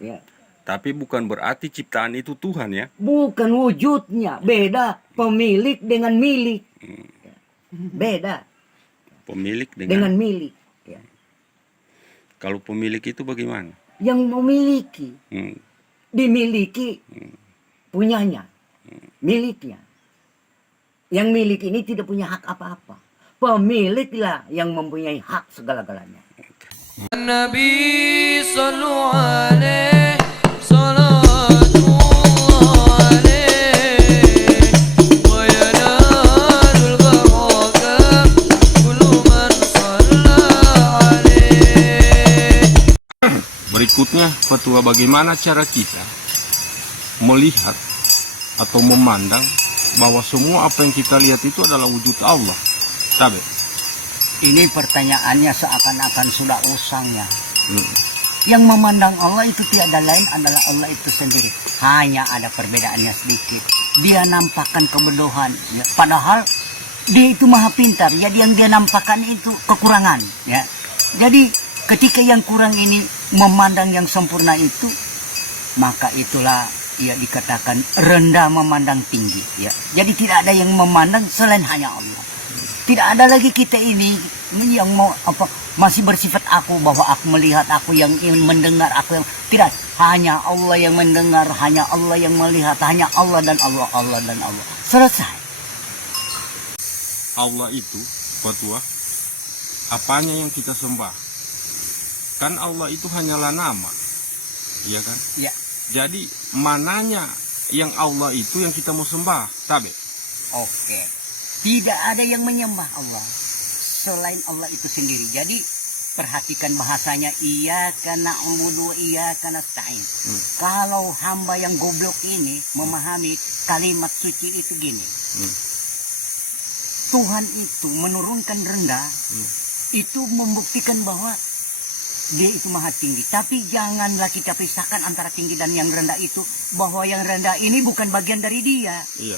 Ya. Tapi bukan berarti ciptaan itu Tuhan ya. Bukan wujudnya, beda pemilik dengan milik. Beda Pemilik dengan dengan milik. Ya. kalau pemilik itu bagaimana? Yang memiliki, dimiliki punyanya, miliknya. Yang milik ini tidak punya hak apa-apa. Pemiliklah yang mempunyai hak segala-galanya. Nabi sallallahu alaihi salatullah alaihi wa yanalul baraka kullu man shalla alaihi. Berikutnya, Petua, bagaimana cara kita melihat atau memandang bahwa semua apa yang kita lihat itu adalah wujud Allah? Tabe. Ini pertanyaannya seakan-akan sudah usang ya. Yang memandang Allah itu tiada lain adalah Allah itu sendiri. Hanya ada perbedaannya sedikit. Dia nampakkan kebodohan. Ya. Padahal dia itu maha pintar. Jadi yang dia nampakkan itu kekurangan. Ya. Jadi ketika yang kurang ini memandang yang sempurna itu, maka itulah ia dikatakan rendah memandang tinggi. Ya. Jadi tidak ada yang memandang selain hanya Allah. Tidak ada lagi kita ini yang mau apa masih bersifat aku, bahwa aku melihat, aku yang ingin mendengar, aku yang tidak. Hanya Allah yang mendengar, hanya Allah yang melihat, hanya Allah dan Allah, Allah dan Allah. Selesai. Allah itu, Petua, apanya yang kita sembah? Kan Allah itu hanyalah nama, iya kan? Ya. Jadi mananya yang Allah itu yang kita mau sembah? Tabe. Oke. Tidak ada yang menyembah Allah selain Allah itu sendiri. Jadi perhatikan bahasanya, iyyaka na'budu wa iyyaka nasta'in. Kalau hamba yang goblok ini memahami kalimat suci itu gini. Tuhan itu menurunkan rendah, itu membuktikan bahwa dia itu maha tinggi. Tapi janganlah kita pisahkan antara tinggi dan yang rendah itu, bahwa yang rendah ini bukan bagian dari dia. Iya.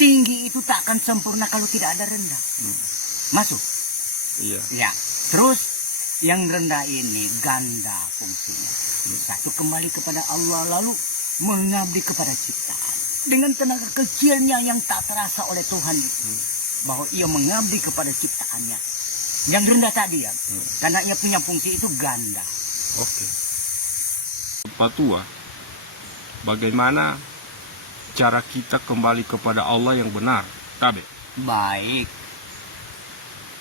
Tinggi itu tak akan sempurna kalau tidak ada rendah. Masuk? Iya. Ya. Terus yang rendah ini ganda fungsinya. Satu, kembali kepada Allah, lalu mengabdi kepada ciptaan. Dengan tenaga kecilnya yang tak terasa oleh Tuhan itu. Bahwa ia mengabdi kepada ciptaannya. Yang rendah tadi ya. Karena ia punya fungsi itu ganda. Oke. Petua, bagaimana cara kita kembali kepada Allah yang benar? Tabe. Baik.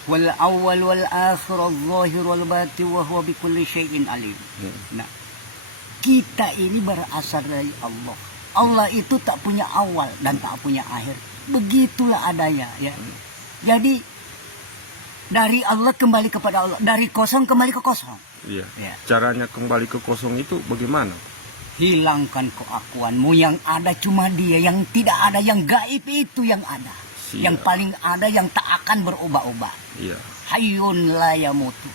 Wal awal wal akhir al zahir wal batin wa huwa bi kulli syai'in alim. Nah, kita ini berasal dari Allah. Allah itu tak punya awal dan tak punya akhir. Begitulah adanya ya. Jadi dari Allah kembali kepada Allah, dari kosong kembali ke kosong. Iya. Ya. Caranya kembali ke kosong itu bagaimana? Hilangkan keakuanmu, yang ada cuma dia, yang tidak ada, yang gaib itu yang ada. Siap. Yang paling ada, yang tak akan berubah-ubah. Iya. Hayyun la yamutu.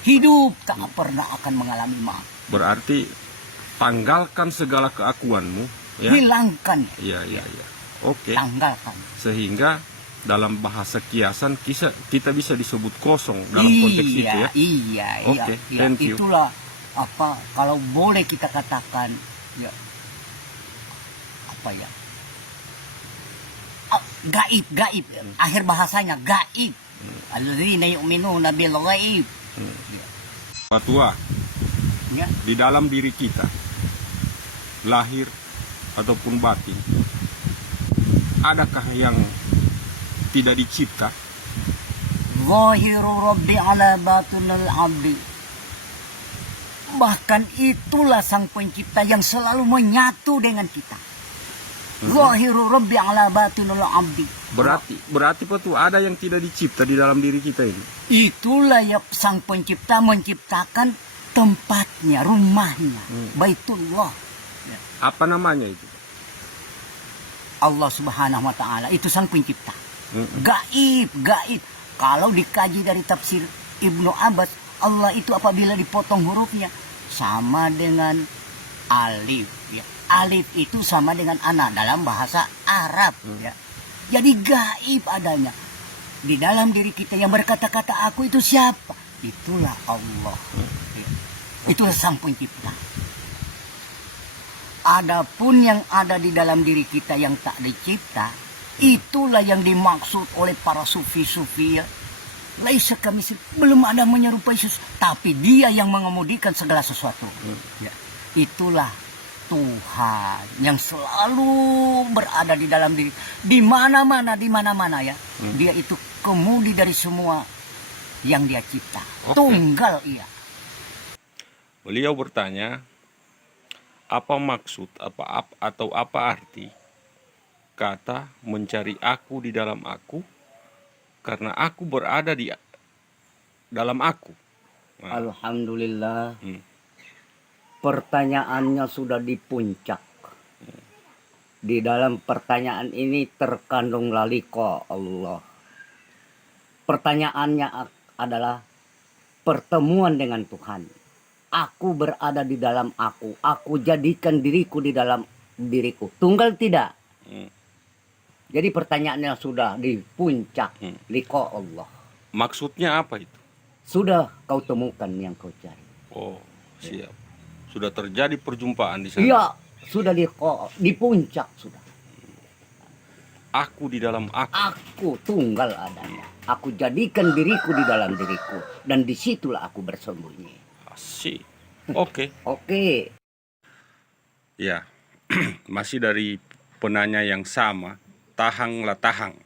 Hidup tak pernah akan mengalami maut. Berarti tanggalkan segala keakuanmu, ya. Hilangkan. Iya. Oke. Tanggalkan. Sehingga dalam bahasa kiasan kita bisa disebut kosong dalam konteks itu ya. Iya. Oke, thank you. Itulah apa, kalau boleh kita katakan ya, apa ya, gaib. Akhir bahasanya gaib. Alladzina yu'minuna bil ghaib. Petua, Ya. di dalam diri kita, lahir ataupun batin, adakah yang tidak dicipta? Zahiru rabbi ala batinil abdi. Bahkan itulah sang pencipta yang selalu menyatu dengan kita. Zahiru rabbi ala batinil abdi. Berarti Petua, ada yang tidak dicipta di dalam diri kita ini. Itulah ya sang pencipta menciptakan tempatnya, rumahnya, Baitullah. Ya. Apa namanya itu? Allah Subhanahu wa taala itu sang pencipta. Gaib. Kalau dikaji dari tafsir Ibnu Abbas, Allah itu apabila dipotong hurufnya sama dengan alif ya. Alif itu sama dengan ana dalam bahasa Arab ya. Jadi gaib adanya di dalam diri kita. Yang berkata-kata aku itu siapa? Itulah Allah ya. Itulah Sang Pencipta. Adapun yang ada di dalam diri kita yang tak dicipta, itulah yang dimaksud oleh para sufi-sufi ya. Laisa kami belum ada menyerupai tapi dia yang mengemudikan segala sesuatu. Ya. Itulah Tuhan yang selalu berada di dalam diri, di mana-mana ya. Dia itu kemudi dari semua yang dia cipta. Tunggal ia. Beliau bertanya, apa maksud atau apa arti kata mencari aku di dalam aku, karena aku berada di dalam aku. Nah. Alhamdulillah. Pertanyaannya sudah di puncak. Di dalam pertanyaan ini terkandung lalika Allah. Pertanyaannya adalah pertemuan dengan Tuhan. Aku berada di dalam aku. Aku jadikan diriku di dalam diriku. Tunggal tidak? Jadi pertanyaannya sudah di puncak liqa Allah. Maksudnya apa itu? Sudah kau temukan yang kau cari. Oh, siap. Sudah terjadi perjumpaan di sana. Iya, sudah di puncak sudah. Aku di dalam aku. Aku tunggal adanya. Aku jadikan diriku di dalam diriku, dan disitulah aku bersembunyi. Asik. Oke. Oke. Ya, masih dari penanya yang sama. Tahanglah tahang.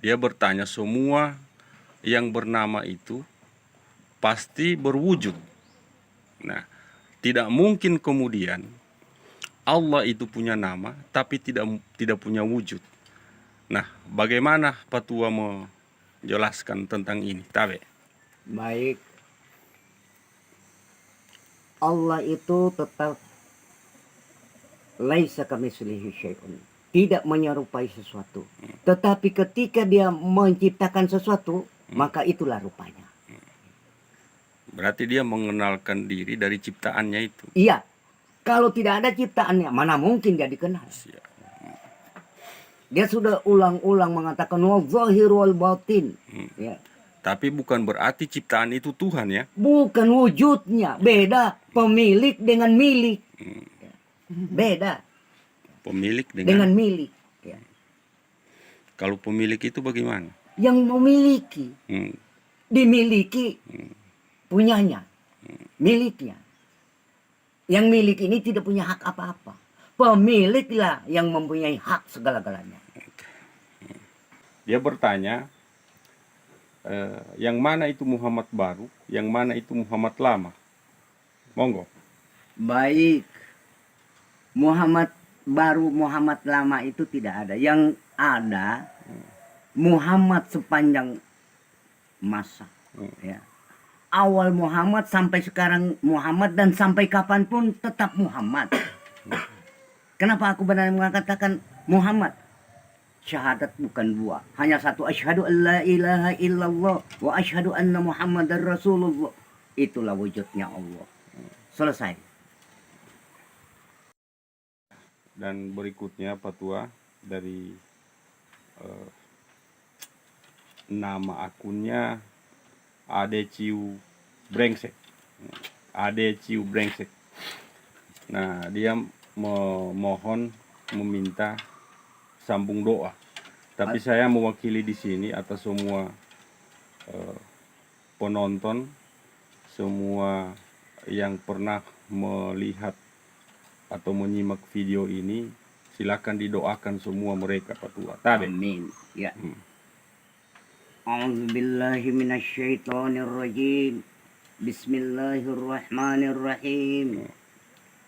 Dia bertanya, semua yang bernama itu pasti berwujud. Nah, tidak mungkin kemudian Allah itu punya nama tapi tidak punya wujud. Nah, bagaimana Patua menjelaskan tentang ini? Tabe. Baik. Allah itu tetap laisa kamitslihi syai'un. Tidak menyerupai sesuatu. Tetapi ketika dia menciptakan sesuatu, maka itulah rupanya. Berarti dia mengenalkan diri dari ciptaannya itu. Iya. Kalau tidak ada ciptaannya, mana mungkin dia dikenal. Siap. Dia sudah ulang-ulang mengatakan wal-zahir wal-batin. Ya. Tapi bukan berarti ciptaan itu Tuhan ya. Bukan wujudnya. Beda pemilik dengan milik. Beda. Pemilik Dengan milik. Ya. Kalau pemilik itu bagaimana? Yang memiliki. Dimiliki. Punyanya. Miliknya. Yang milik ini tidak punya hak apa-apa. Pemiliklah yang mempunyai hak segala-galanya. Dia bertanya, yang mana itu Muhammad baru, yang mana itu Muhammad lama? Monggo. Baik. Muhammad baru, Muhammad lama itu tidak ada. Yang ada Muhammad sepanjang masa. Ya. Awal Muhammad sampai sekarang Muhammad, dan sampai kapanpun tetap Muhammad. Kenapa aku benar mengatakan Muhammad? Syahadat bukan dua, hanya satu. Asyhadu an la ilaha illallah wa asyhadu anna Muhammadar Rasulullah. Itulah wujudnya Allah. Selesai. Dan berikutnya Patua dari nama akunnya Adeciu Brengsek. Adeciu Brengsek. Nah, dia memohon, meminta sambung doa. Tapi saya mewakili di sini atas semua penonton, semua yang pernah melihat atau menyimak video ini, silakan didoakan semua mereka Patua. Tabe. Amin. Ya. A'udzubillahi minasyaitonirrajim. Bismillahirrahmanirrahim.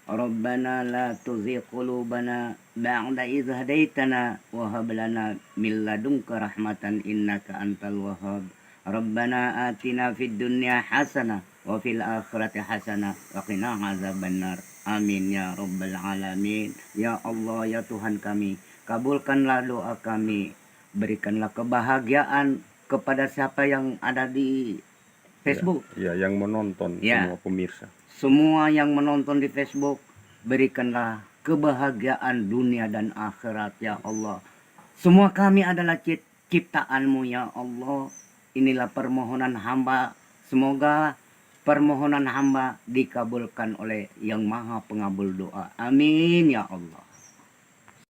Rabbana la tuzigh qulubana ba'da idh hadaitana wa hab lana min ladunka rahmatan innaka antal wahhab. Rabbana atina fid dunya hasanah wa fil akhirati hasanah wa qina azabannar. Amin ya rabbal alamin. Ya Allah, ya Tuhan kami, kabulkanlah doa kami. Berikanlah kebahagiaan kepada siapa yang ada di Facebook. Ya, yang menonton, Ya. semua pemirsa. Semua yang menonton di Facebook, berikanlah kebahagiaan dunia dan akhirat ya Allah. Semua kami adalah ciptaan-Mu ya Allah. Inilah permohonan hamba. Semoga permohonan hamba dikabulkan oleh yang maha pengabul doa. Amin ya Allah.